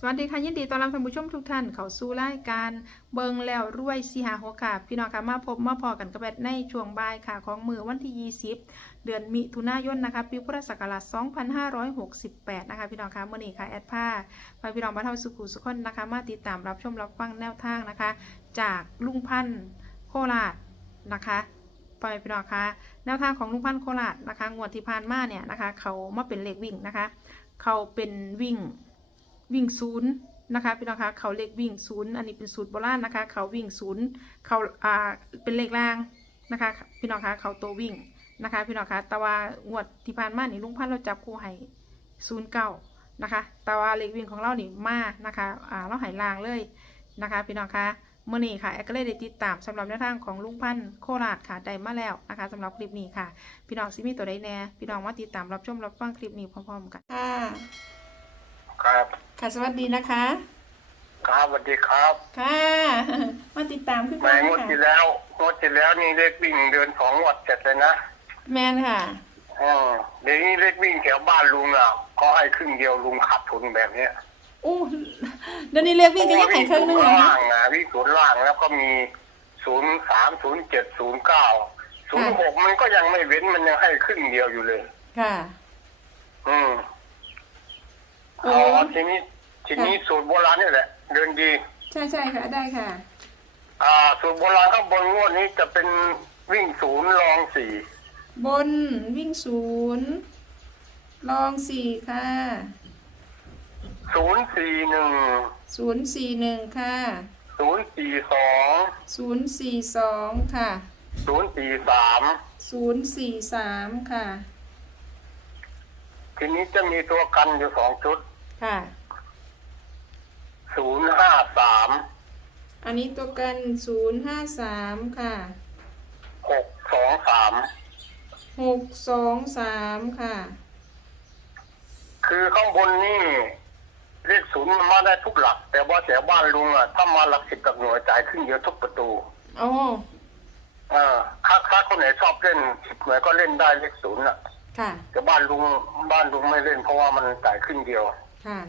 สวัสดีค่ะยินดีต้อนรับท่านผู้ชมทุกท่านเข้าสู่รายการเบิงแล้วรวยสีหาหัวค่ะพี่น้องค่ะมาพบมาพอกันกับแบทในช่วงบ่ายค่ะของมือวันที่ 20 เดือนมิถุนายนนะคะปีพุทธศักราช 2568 นะคะพี่น้องค่ะมื่อนี้ค่ะแอดผ้าพาพี่น้องมาเท่าสุขุสุขคนนะคะ มาติดตามรับชมรับฟังแนวทางนะคะ จากลุงพันธ์โคราชนะคะไปพี่น้องค่ะแนวทางของลุงพันธ์โคราชนะคะงวดที่ผ่านมาเนี่ยนะคะ เขามาเป็นเลขวิ่งนะคะ เขาเป็นวิ่ง วิ่งศูนย์นะคะพี่น้องคะเขาเลขวิ่งศูนย์อันนี้เป็นสูตรโบราณนะคะ เขาวิ่งศูนย์เขาอ่าเป็นเลขล่างนะคะพี่น้องคะเขาตัววิ่งนะคะพี่น้องคะแต่ว่างวดที่ผ่านมานี่ลุงพันธุ์เราจับคู่ให้ศูนย์เก้านะคะแต่ว่าเลขวิ่งของเรานี่มานะคะอ่าเราหายลางเลยนะคะพี่น้องคะเมื่อนี้ค่ะแอดก็เลยได้ติดตามสำหรับแนวทางของลุงพันธุ์โคราชค่ะได้มาแล้วนะคะสำหรับคลิปนี้ค่ะ พี่น้องซิมีตัวใดแน่พี่น้องมาติดตามรับชมรับฟังคลิปนี้พร้อมๆกันค่ะ ครับ ค่ะสวัสดีนะคะ ครับสวัสดีครับค่ะมาติดตามขึ้นแหม่มางงวดค่ะที่แล้วงวดที่แล้วนี่เลขวิ่งเดือนสองวัดเสร็จเลยนะแมนค่ะ อืมเดี๋ยวนี้เลขวิ่งแถวบ้านลุงอะก็ให้ครึ่งเดียวลุงขาดทุนแบบเนี้ยอู้เดี๋ยวนี้เรียกวิ่งกันยังไงเครื่องนึงเหรอล่าคะงนะวิ่งศูนย์ล่างแล้วก็มีศูนย์สามศูนย์เจ็ดศูนย์เก้าศูนย์หกมันก็ยังไม่เว้นมันยังให้ครึ่งเดียวอยู่เลย ค่ะ อืมโอ้อ๋อทีนี้ทีนี้สูตรโบราณนี่แหละ เดินดี ใช่ใช่ค่ะ ได้ค่ะ อ่า สูตรโบราณข้างบนงวดนี้จะเป็นวิ่งศูนย์รองสี่บนวิ่งศูนย์ลองสี่ค่ะศูนย์สี่หนึ่งศูนย์สี่หนึ่งค่ะศูนย์สี่สองศูนย์สี่สองค่ะศูนย์สี่สามศูนย์สี่สามค่ะ ทีนี้จะมีตัวกันอยู่สองชุด ค่ะ ศูนย์ห้าสามอันนี้ตัวกันศูนย์ห้าสามค่ะหกสองสามหกสองสามค่ะ คือข้างบนนี่เลขศูนย์มันมาได้ทุกหลัก แต่ว่าแถวบ้านลุงอะถ้ามาหลักสิบกับหน่วยจ่ายขึ้นเยอะทุกประตูโอ้เอ่าถ้าถ้าคนไหนชอบเล่นสิบหน่วยก็เล่นได้เลขศูนย์อะ ค่ะ แต่บ้านลุงบ้านลุงไม่เล่นเพราะว่ามันจ่ายขึ้นเดียว ค่ะ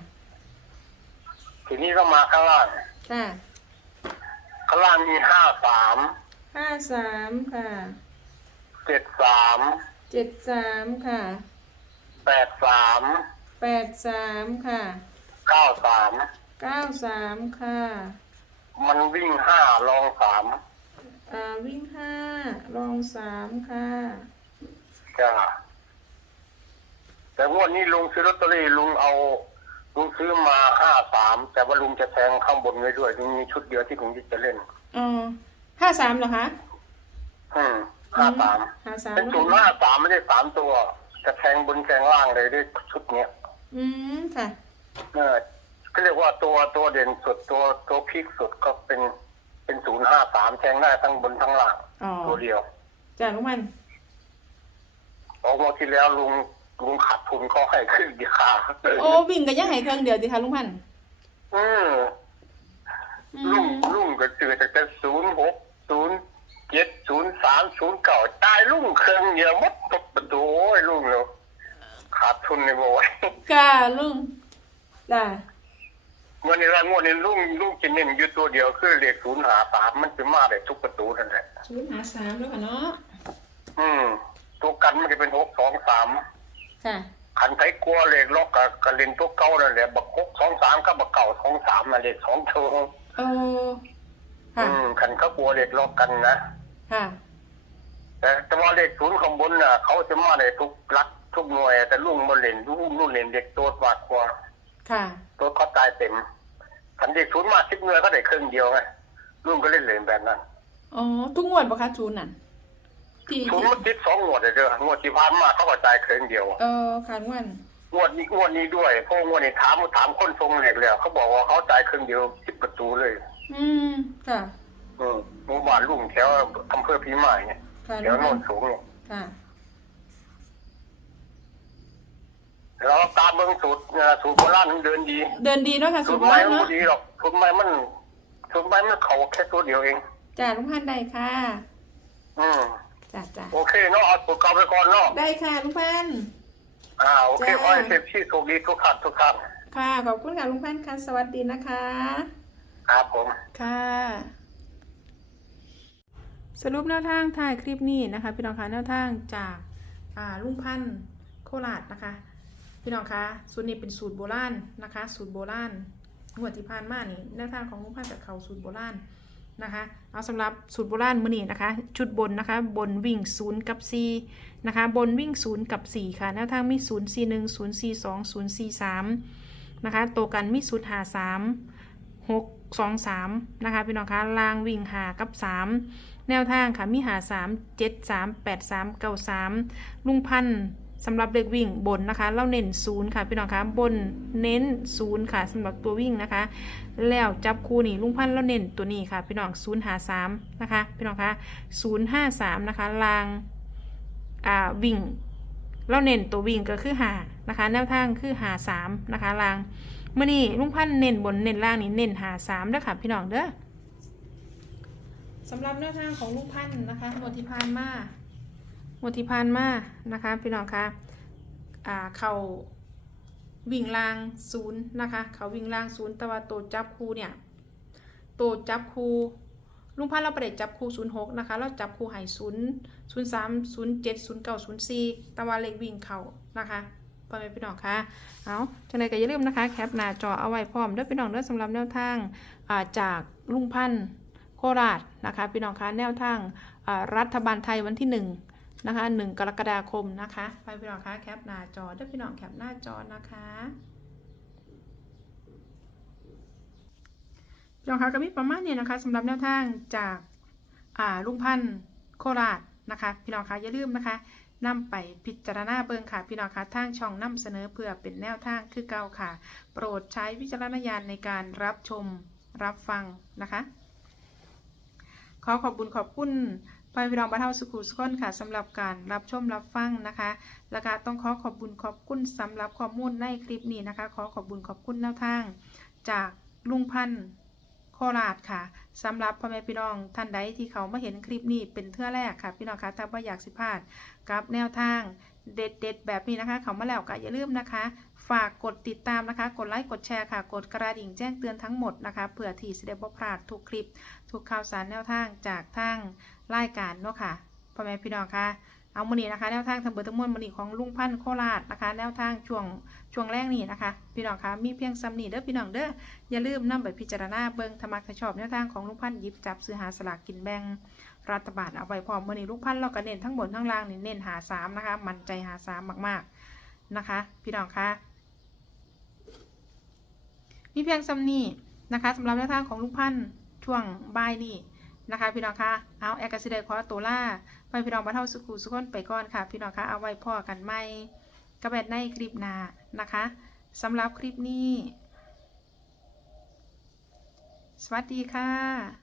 ทีนี้ก็มาข้างล่าง ค่ะ ข้างล่างมีห้าสามห้าสามค่ะ เจ็ดสามเจ็ดสามค่ะ แปดสามแปดสามค่ะ เก้าสามเก้าสามค่ะ มันวิ่งห้าลองสามอ่าวิ่งห้าลองสามค่ะ จ้า แต่งวดนี้ลุงซื้อลอตเตอรี่ลุงเอาลุงซื้อมาห้าสามแต่ว่าลุงจะแทงข้างบนไว้ด้วยลุงมีชุดเดียวที่ลุงจะเล่นอ๋อห้าสามเหรอคะอืมห้าสามห้าสามเป็นศูนย์ห้าสามไม่ได้สามตัว จะแทงบนแทงล่างเลยด้วยชุดเนี้ยอืมค่ะเออก็เรียกว่าตัวตัวเด่นสุดตัวตัวพีคสุดก็เป็นเป็นศูนย์ห้าสามแทงได้ทั้งบนทั้งล่างอ๋อตัวเดียวจ้าลุงมันออกมาที่แล้วลุง ลุงขาดทุนก็ให้ขึ้นดีค่าโอ้วิ่งกันยังไงเครื่องเดียวดิคะลุงพันธุ์อืมอืลุงมลุงก็เจอแต่ศูนย์หกศูนย์เจ็ดศูนย์สามศูนย์เก่าตายลุงเครื่องเดียวหมดตบประตูโอ้ยลุงเราขาดทุนในบ่ไหวค่ะลุงจ้าวันนี้ละงวดนี้ลุงลุงจะเน้นอยู่ตัวเดียวคือเลขศูนย์หาสามมันจะมาได้ทุกประตูนั่นแหละ ศูนย์หาสามแล้วค่ะเนาะอืมตัวกันมันจะเป็นหกสองสาม ค่ะ ขันไทยกลัวเลขล็อกกับกระเล่นตัวเก่านั่นแหละบักหกสองสามกับบักเก่าสองสามนั่นเลขสองเท่าเออค่ะ อืมขันเขากลัวเลขล็อกกันนะค่ะ แต่แต่ว่าเลขศูนย์ข้างบนน่ะ เขาจะมาในทุกรักทุกหน่วย แต่ลุงมาเล่นลุงลุงเล่นเด็กตัวมากกว่าค่ะ ตัวเขาตายเต็มขันเด็กศูนย์มาสิบหน่วยก็ได้ครึ่งเดียวไงลุงก็เล่นเล่นแบบนั้น อ๋อ ทุกงวดปะคะศูนย์น่ะ ที่ศูนย์ที่มันติดสองงวดเลยเด้องวดที่ผ่านมาเขาก็จ่ายครึ่งเดียวเออค่ะลุงมันงวดนี้งวดนี้ด้วยเพราะงวดนี้ถามถามคนทรงเหล็กแล้วเขาบอกว่าเขาจ่ายครึ่งเดียวสิบประตูเลย อืมค่ะอืมหมู่บ้านลุงแถวอำเภอพิมายเนี่ยค่ะแถลุวงโนพันนสูงเนี่ยค่ะเราตามเบิ้งสูตรเอ่อสูตรโบราณมันเดินดี เดินดีเนาะค่ะสูสุตดรยใหม่อดมันเนาะบ่ดีหรอกสูตรใหม่มันสูตรใหม่มันเขาแค่ตัวเดียวเองจ้าลุงพันธุ์ได้ค่ะ อืม จ้าจ้าโอเคเนาะเอาสูตรเก่าไปก่อนเนาะได้ค่ะลุงพันธุ์ อ่าโอเคจ้า ขอให้เซฟที่โชคดีทุกท่านทุกท่านค่ะขอบคุณค่ะลุงพันธ์ค่ะสวัสดีนะคะ ครับผม ค่ะ สรุปแนวทางถ่ายคลิปนี้นะคะพี่น้องคะแนวทางจากอ่าลุงพันธ์โคราชนะคะ พี่น้องคะสูตรนี้เป็นสูตรโบราณนะคะ สูตรโบราณงวดที่ผ่านมานี่แนวทางของลุงพันธ์กับเขาสูตรโบราณ นะคะ เอาสำหรับสูตรโบราณมือนี้นะคะ ชุดบนนะคะ บนวิ่ง 0 กับ 4 นะคะ บนวิ่ง 0 กับ 4 ค่ะแนวทางมี 0 4 1 0 4 2 0 4 3 นะคะ ตัวกันมี0 5 3หกสองสามนะคะพี่น้องคะลางวิ่งหากับสามแนวทางค่ะมีหาสามเจ็ดสามแปดสามเก้าสามลุงพันธ์ สำหรับเด็กวิ่งบนนะคะ เราเน้นศูนย์ค่ะพี่น้องคะบนเน้นศูนย์ค่ะสำหรับตัววิ่งนะคะ แล้วจับคู่นี่ลุงพันเราเน้นตัวนี้ค่ะพี่น้องศูนย์หาสามนะคะพี่น้องคะศูนย์ห้าสามนะคะลางอ่าวิ่ง เราเน้นตัววิ่งก็คือหานะคะ แนวทางคือหาสามนะคะลางมื่อนี้ลุงพันเน้นบนเน้นล่างนี่เน้นหาสามเด้อค่ะพี่น้องเด้อสำหรับแนวทางของลุงพันธ์นะคะงวดที่ผ่านมา งวดที่ผ่านมานะคะพี่น้องคะอ่าเขาวิ่งล่างศูนย์นะคะ เขาวิ่งล่างศูนย์แต่ว่าตัวจับคู่เนี่ยตัวจับคู่ลุงพันธ์เราประเด็จับคู่ศูนย์หกนะคะ เราจับคู่หายศูนย์ศูนย์สามศูนย์เจ็ดศูนย์เก้าศูนย์สี่ต่ว่าเลขวิ่งเขานะคะพ่อแม่พี่น้องคะเอาจังใดก็อย่าลืมนะคะ แคปหน้าจอเอาไว้พร้อมด้วยพี่น้องด้อสำหรับแนวทางาจากลุงพันธ์โคราชนะคะ พี่น้องคะแนวทางรัฐบาลไทยวันที่หนึ่ง นะคะหนึ่งกรกฎาคมนะคะไปพี่น้องคะแคปหน้าจอเด้พี่น้องแคปหน้าจอนะคะพี่น้องคะก็มีประมาณนี้นะคะสำหรับแนวทางจากอ่าลุงพันธ์โคราชนะคะ พี่น้องคะอย่าลืมนะคะนำไปพิจารณาเบิ่งค่ะ พี่น้องคะทางช่องนำเสนอเพื่อเป็นแนวทางคือเก่าค่ะ โปรดใช้วิจารณญาณในการรับชมรับฟังนะคะ ขอขอบคุณขอบคุณ พ่อพี่น้องบ้านเฮาสุขุสุขคนค่ะสำหรับการรับชมรับฟังนะคะแล้วก็ต้องขอขอบคุณขอบคุณสำหรับข้อมูลในคลิปนี้นะคะ ขอขอบคุณขอบคุณแนวทาง จากลุงพันธ์โคราชค่ะสำหรับพ่อแม่พี่น้องท่านใดที่เขามาเห็นคลิปนี้เป็นเทื่อแรกค่ะ พี่น้องคะถ้าว่าอยากสิพลาดกับแนวทาง เด็ดๆแบบนี้นะคะ เขามาแล้วก็อย่าลืมนะคะ ฝากกดติดตามนะคะ กดไลค์ กดแชร์ค่ะ กดกระดิ่งแจ้งเตือนทั้งหมดนะคะ เพื่อที่จะได้บ่พลาดทุกคลิป ทุกข่าวสารแนวทางจากทางรายการเนาะค่ะ พ่อแม่พี่น้องคะเอามือนี้นะคะแนวทางทั้งเบอร์ทั้งมวลมือนี้ของลุงพันธ์โคราชนะคะ แนวทางช่วงช่วงแรกนี้นะคะ พี่น้องคะมีเพียงซ้ำนี้เด้อพี่น้องเด้ออย่าลืมนำไปพิจารณาเบิ่งธรรมะชอบแนวทางของลุงพันธ์ยิบจับซื้อหาสลากกินแบ่ง รัฐบาลเอาไว้พร้อมมื่อนี้ลูกพันธุ์เราก็เน้นทั้งบนทั้งล่างนี่เน้นหาสามนะคะ มันใจหาสามมากๆนะคะ พี่น้องคะมีเพียงซ้ำนี้นะคะสำหรับแนวทางของลูกพันธุ์ช่วงบ่ายนี้นะคะพี่น้องคะเอาแอกาซิเดคอตัวล่าไปพี่น้องมาเท่าสุขุสุขนไปก่อนค่ะ พี่น้องคะเอาไว้พ่อกันไม่กระแบดในคลิปหน้านะคะสำหรับคลิปนี้ สวัสดีค่ะ